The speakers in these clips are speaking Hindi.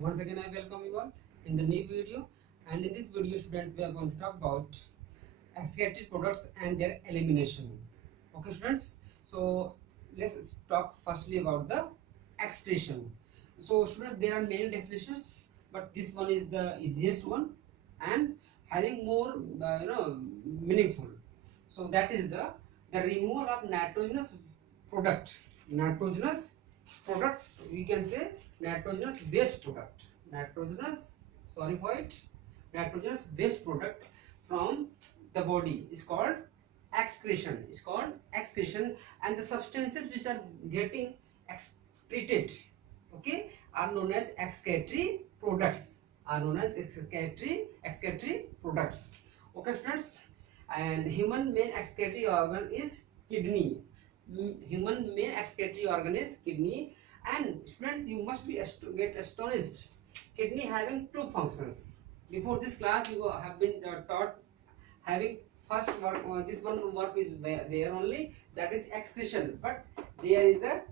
Once again, I welcome you all in the new video. And in this video, students, we are going to talk about excreted products and their elimination. Okay, students. So let's talk firstly about the excretion. So, students, there are many definitions, but this one is the easiest one and having more, meaningful. So that is the removal of nitrogenous product. Nitrogenous product, we can say nitrogenous waste product. Nitrogenous, sorry for it, nitrogenous waste product from the body is called excretion. Is called excretion, and the substances which are getting excreted, okay, are known as excretory products. Are known as excretory products. Okay, students. And human main excretory organ is kidney. Human main excretory organ is kidney. And students, you must be get astonished. Kidney having two functions. Before this class, you have been taught having first work. This one work is there only, that is excretion. But there is the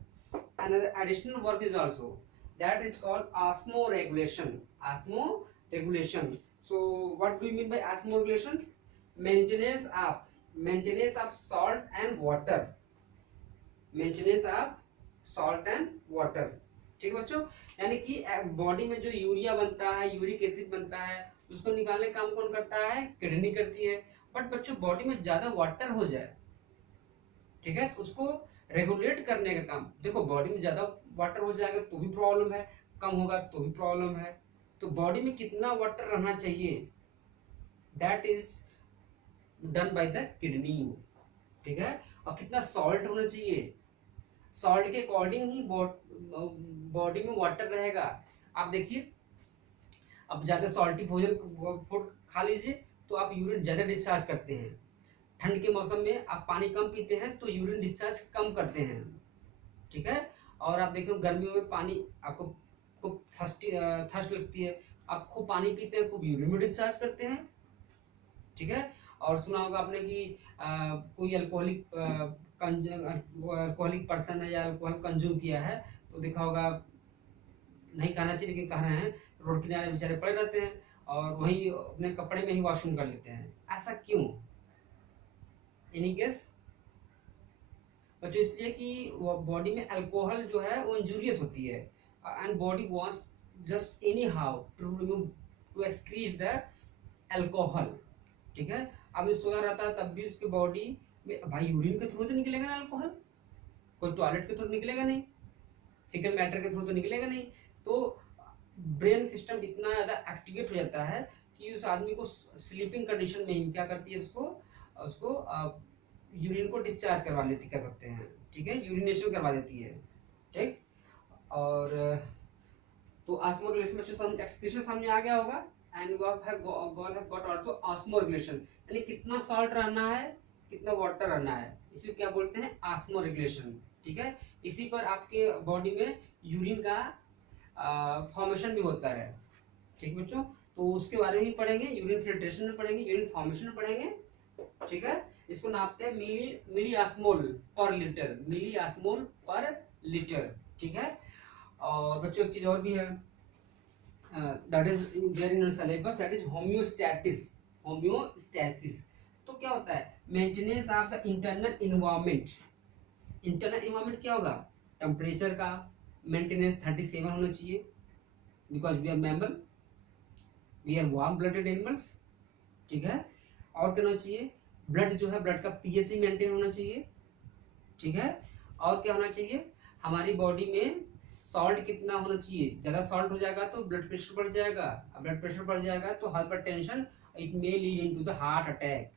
another additional work is also, that is called osmoregulation. Osmoregulation. So what do you mean by osmoregulation? Maintenance of salt and water. Maintenance of salt and water. ठीक है बच्चों, यानी कि बॉडी में जो यूरिया बनता है, यूरिक एसिड बनता है, उसको निकालने का काम कौन करता है? किडनी करती है. बट बच्चों, बॉडी में ज्यादा वाटर हो जाए, ठीक है, तो उसको रेगुलेट करने का काम. देखो, बॉडी में ज्यादा वाटर हो जाएगा तो भी प्रॉब्लम है, कम होगा तो भी प्रॉब्लम है. तो बॉडी में कितना वाटर रहना चाहिए, that is done by the kidney. ठीक है. और कितना सॉल्ट होना चाहिए, सॉल्ट के अकॉर्डिंग ही बॉडी में वाटर रहेगा. आप देखिए, अब ज्यादा सॉल्टी भोजन फूड खा लीजिए तो आप यूरिन ज्यादा डिस्चार्ज करते हैं. ठंड के मौसम में आप पानी कम पीते हैं तो यूरिन डिस्चार्ज कम करते हैं. ठीक है. और आप देखो, गर्मियों में पानी आपको खूब थर्स्ट लगती है, आप खूब पानी पीते हैं, खूब यूरिन में डिस्चार्ज करते हैं. ठीक है. और सुना होगा आपने कि कोई अल्कोहलिक पर्सन है या अल्कोहल कंज्यूम किया है तो देखा होगा, नहीं कहना चाहिए लेकिन कह रहे हैं, रोड किनारे बेचारे पड़े रहते हैं और वही अपने कपड़े में ही वॉशरूम कर लेते हैं. ऐसा क्यों? एनी गेस बच्चों? इसलिए कि बॉडी में अल्कोहल जो है वो इंजूरियस होती है and body wants just anyhow to remove to excrete the alcohol. ठीक है. अब सोया रहता है तब भी उसके बॉडी में, भाई, यूरिन के थ्रू तो निकलेगा ना अल्कोहल, कोई टॉयलेट के थ्रू निकलेगा नहीं, फीकल मैटर के थ्रू तो निकलेगा नहीं. तो ब्रेन सिस्टम इतना ज्यादा एक्टिवेट हो जाता है कि उस आदमी को स्लीपिंग कंडीशन में ही क्या करती है, उसको यूरिन को डिस्चार्ज करवा लेती, कह सकते हैं. ठीक है. यूरिनेशन करवा देती है. ठीक. और तो ऑस्मोरेगुलेशन में एक्सक्रीशन सामने आ गया होगा. And you have got also osmoregulation, यानी कितना सॉल्ट रहना है, कितना वाटर रहना है, इसी को क्या बोलते हैं? ऑस्मोरेगुलेशन. ठीक है. इसी पर आपके बॉडी में यूरिन का फॉर्मेशन भी होता है. ठीक बच्चों, तो उसके बारे में भी पढ़ेंगे, यूरिन फिल्ट्रेशन में पढ़ेंगे, यूरिन फॉर्मेशन में पढ़ेंगे. ठीक है. इसको नापते हैं मिली ऑस्मोल पर लीटर, मिली ऑस्मोल पर लीटर. ठीक है. और बच्चों, एक चीज और भी है, that is there in your syllabus, that is homeostasis. तो क्या होता है? Maintenance of the internal environment. Internal environment क्या होगा? टेम्परेचर का मेंटेनेंस 37 होना चाहिए, because we are mammal, we are warm blooded animals. ठीक है. और क्या होना चाहिए? ब्लड जो है, ब्लड का पीएच मेंटेन होना चाहिए. ठीक है. और क्या होना चाहिए? हमारी बॉडी में सॉल्ट कितना होना चाहिए? ज्यादा सॉल्ट हो जाएगा तो ब्लड प्रेशर बढ़ जाएगा, ब्लड प्रेशर बढ़ जाएगा तो hypertension, it may lead into the heart attack.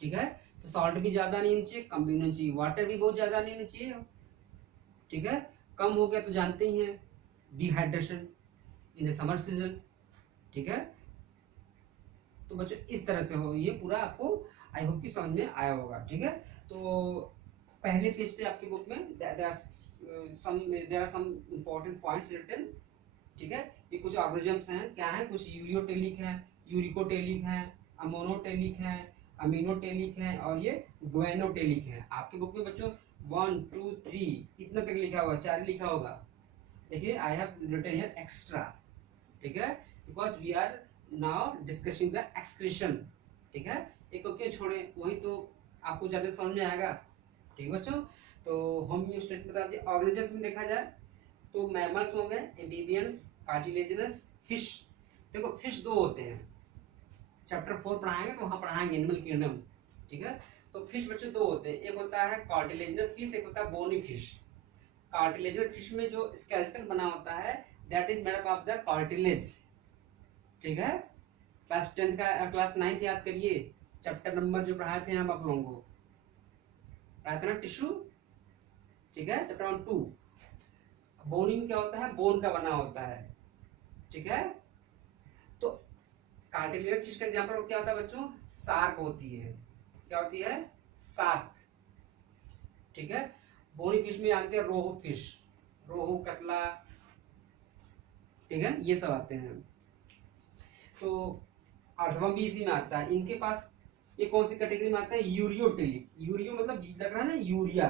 ठीक है. तो सॉल्ट भी ज्यादा नहीं होना चाहिए, कम भी होना चाहिए. वाटर भी बहुत ज्यादा नहीं होना चाहिए. ठीक है. कम हो गया तो जानते ही हैं, dehydration in the summer season. ठीक है. तो बच्चों, इस तरह से हो, ये पूरा आपको आई होप कि समझ में आया होगा. ठीक है. तो पहले पेज पे आपकी बुक में there are some important points written. ठीक है. ये कुछ ऑर्गेनिजम्स हैं, क्या है? कुछ यूरियोटेलिक है, यूरिकोटेलिक है, अमोनोटेलिक है, अमीनोटेलिक है और ये ग्वेनोटेलिक है. आपकी बुक में बच्चों 1 2 3 कितना तक लिखा होगा? 4 लिखा होगा. देखिए I have written here extra, ठीक है, because we are now discussing the excretion, ठीक है। एक को क्यों छोड़े, वही तो आपको ज्यादा समझ में आएगा, ठीक है बच्चों। तो होमियोस्टेसिस बता दिए। ऑर्गेनिजम्स में देखा जाए तो मैमल्स हो गए, एम्फीबियंस, कार्टिलेजिनस, फिश। देखो फिश दो होते हैं, चैप्टर 4 पढ़ाएंगे तो वहां पढ़ाएंगे एनिमल किंगडम, ठीक है। तो फिश बच्चों दो होते हैं, एक होता है कार्टिलेजिनस फिश, एक होता है बोनी फिश। कार्टिलेजिनस फिश में जो स्केलेटन बना होता है that is made up of the cartilage, ठीक है। क्लास 10 का क्लास 9 याद करिए, चैप्टर नंबर जो पढ़ाए थे हम आप लोगों को पढ़ाया था ना, टिश्यू, ठीक है, चैप्टर नंबर 2। बोनी में क्या होता है, बोन का बना होता है, ठीक है। तो कार्टिलेजिनस फिश का एग्जांपल क्या होता है बच्चों, शार्क होती है, क्या होती है, शार्क, ठीक है। बोनी फिश में आते हैं रोहू फिश, रोहू, कतला, ठीक है, ये सब आते हैं। तो अर्थवर्म भी इसी में आता है। इनके पास ये कौन सी कैटेगरी में आता है, यूरियोटेलिक। यूरियो मतलब लग रहा है ना यूरिया,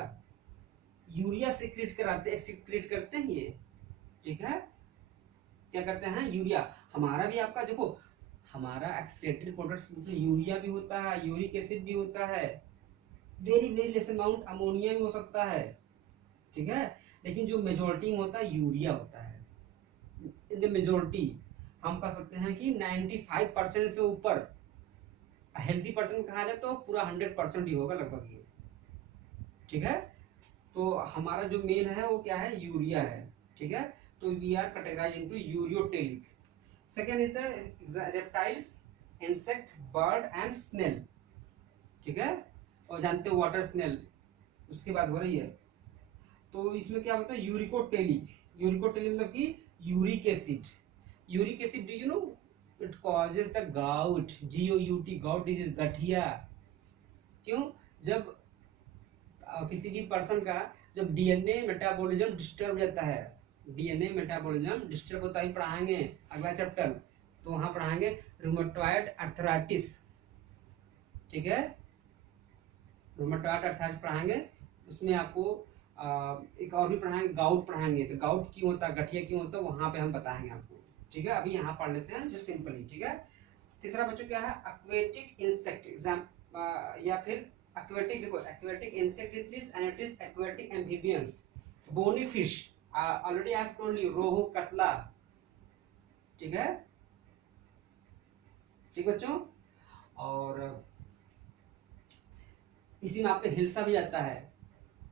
यूरिया सिक्रेट करते हैं ये, ठीक है। क्या करते हैं, यूरिया। हमारा भी आपका देखो, हमारा एक्सक्रीटरी प्रोडक्ट्स में यूरिया भी होता है, यूरिक एसिड भी होता है, very very less amount ammonia भी हो सकता है, ठीक है। लेकिन जो मेजोरिटी में होता है यूरिया होता है। इन द मेजोरिटी हम कह सकते हैं कि 95% से ऊपर, हेल्दी पर्सन कहा जाए तो पूरा 100% ही होगा लगभग ये, ठीक है। तो हमारा जो मेन है वो क्या है, यूरिया है, ठीक है। तो we are categorized into ureotelic. Second is the reptiles, insect, bird and snail, ठीक है। और जानते हो वाटर स्नेल, उसकी बात हो रही है। तो इसमें क्या होता है, यूरिकोटेलिक। यूरिकोटेलिक मतलब कि uric acid. Uric acid, do you know it causes the gout, GOUT, gout disease, गठिया। क्यों, जब किसी भी पर्सन का जब डीएनए मेटाबॉलिज्म डिस्टर्ब जाता है, डीएनए मेटाबॉलिज्म डिस्टर्ब होता है, पढ़ाएंगे अगला चैप्टर, तो वहां पढ़ाएंगे रूमेटॉइड अर्थराइटिस, ठीक है। रूमेटॉइड अर्थराइटिस पढ़ाएंगे, उसमें आपको एक और भी पढ़ाएंगे, गाउट पढ़ाएंगे। तो गाउट क्यों होता है, गठिया क्यों होता है, वहां पे हम बताएंगे आपको, ठीक है। अभी यहाँ पढ़ लेते हैं जो सिंपली, ठीक है। तीसरा बच्चों क्या है, एक्वेटिक इंसेक्ट एग्जाम, या फिर aquatic, देखो aquatic insect is this and it is aquatic amphibians, bony fish, already I have told you, रोहू, कतला, ठीक है, ठीक बच्चों। और इसी में आपके हिल्सा भी आता है,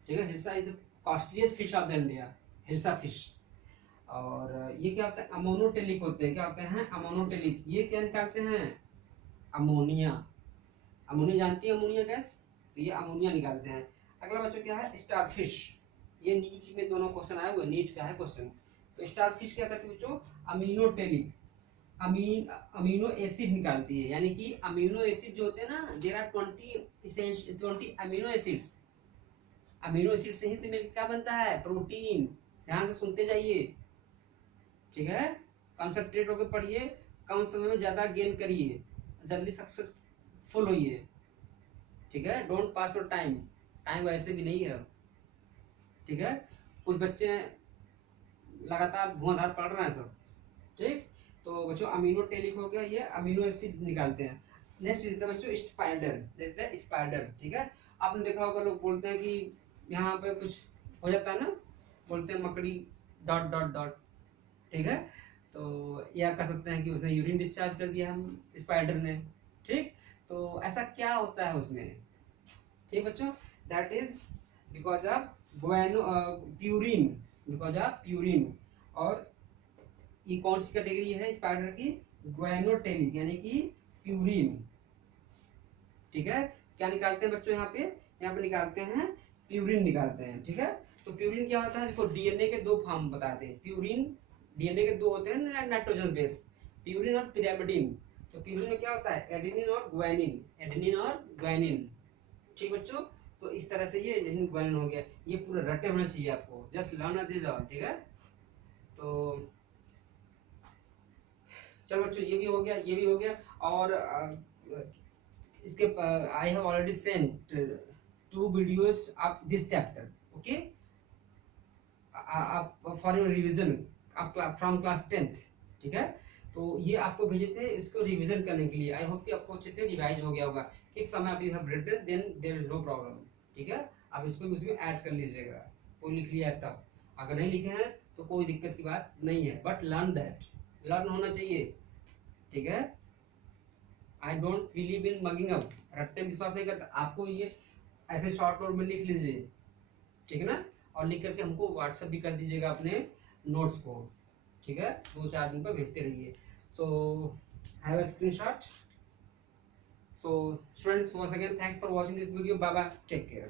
ठीक है। Hilsa is the costliest fish of the India, hilsa fish. और ये क्या होता है, अमोनोटेलिक होते हैं, क्या होते हैं, अमोनोटेलिक। ये क्या निकालते हैं, अमोनिया। अमोनिया जानती है, अमोनिया गैस, तो ये अमोनिया निकालते हैं। अगला बच्चों क्या है, स्टारफिश। ये नीट में दोनों क्वेश्चन आए हुए, नीट का है क्वेश्चन। तो स्टारफिश क्या करती है बच्चों, अमीनोटेलिक, अमीनो एसिड निकालती है। यानी कि अमीनो एसिड जो होते हैं ना, there are 20 amino acids. Amino acid से ही से मिलकर क्या बनता है, प्रोटीन। ध्यान से सुनते जाइए, ठीक है, कंसंट्रेट होकर पढ़िए, कम समय में ज्यादा गेन करिए, जल्दी सक्सेसफुल होइए, ठीक है। Don't pass your time, time वैसे भी नहीं है, ठीक है। कुछ बच्चे लगातार धुआंधार पढ़ रहे हैं सब, ठीक। तो बच्चों अमीनोटेलिक हो गया, ये अमीनो एसिड निकालते हैं। नेक्स्ट इज द बच्चों स्पाइडर, दिस द स्पाइडर, ठीक है। आपने देखा होगा लोग बोलते हैं कि यहाँ पे कुछ हो जाता है ना, बोलते हैं मकड़ी डॉट डॉट डॉट, ठीक है। तो या कह सकते हैं कि उसने यूरिन डिस्चार्ज कर दिया हम स्पाइडर ने, ठीक। तो ऐसा क्या होता है उसमें, ठीक बच्चों, that is because of purine, because of purine. और ये कौन सी कैटेगरी है स्पाइडर की, ग्वाइनोटेलिक, यानी कि प्यूरिन, ठीक है। क्या निकालते हैं बच्चों, यहाँ पे निकालते हैं प्यूरिन निकालते हैं, ठीक है। तो प्यूरिन क्या होता है, देखो डीएनए के दो फॉर्म बताते हैं। प्यूरिन, डीएनए के दो होते हैं नाइट्रोजन बेस, प्यूरिन और पिरामिडिन। तो प्यूरिन में क्या होता है, एडेनिन और ग्वानिन, एडेनिन और ग्वानिन, ठीक बच्चों। तो इस तरह से ये एडेनिन ग्वानिन हो गया, ये पूरा रटे होना चाहिए आपको, जस्ट लर्न दिस ऑल, ठीक है। तो चलो बच्चों ये भी हो गया, ये भी हो गया। और इसके I have already sent 2 videos of this chapter, okay. आप फॉर योर रिविजन, आप फ्रॉम क्लास 10th, ठीक है। तो ये आपको भेजे थे इसको रिवीजन करने के लिए। आई होप कि आपको अच्छे से रिवाइज हो गया होगा। इफ समय आप you have written then there is no problem, ठीक है। आप इसको भी उसमें ऐड कर लीजिएगा, कोई लिख लिया है तब। अगर नहीं लिखे हैं तो कोई दिक्कत की बात नहीं है, बट लर्न दैट, लर्न होना चाहिए, ठीक है। I don't believe in mugging up, Ratte विश्वास नहीं करता। आपको ये ऐसे शॉर्ट नोट में लिख लीजिए, ठीक है ना, और लिख करके हमको व्हाट्सएप भी कर दीजिएगा अपने नोट्स को, ठीक है। 2-4 दिन पर भेजते रहिए। So have a screenshot. So students, once again thanks for watching this video. Bye bye, take care.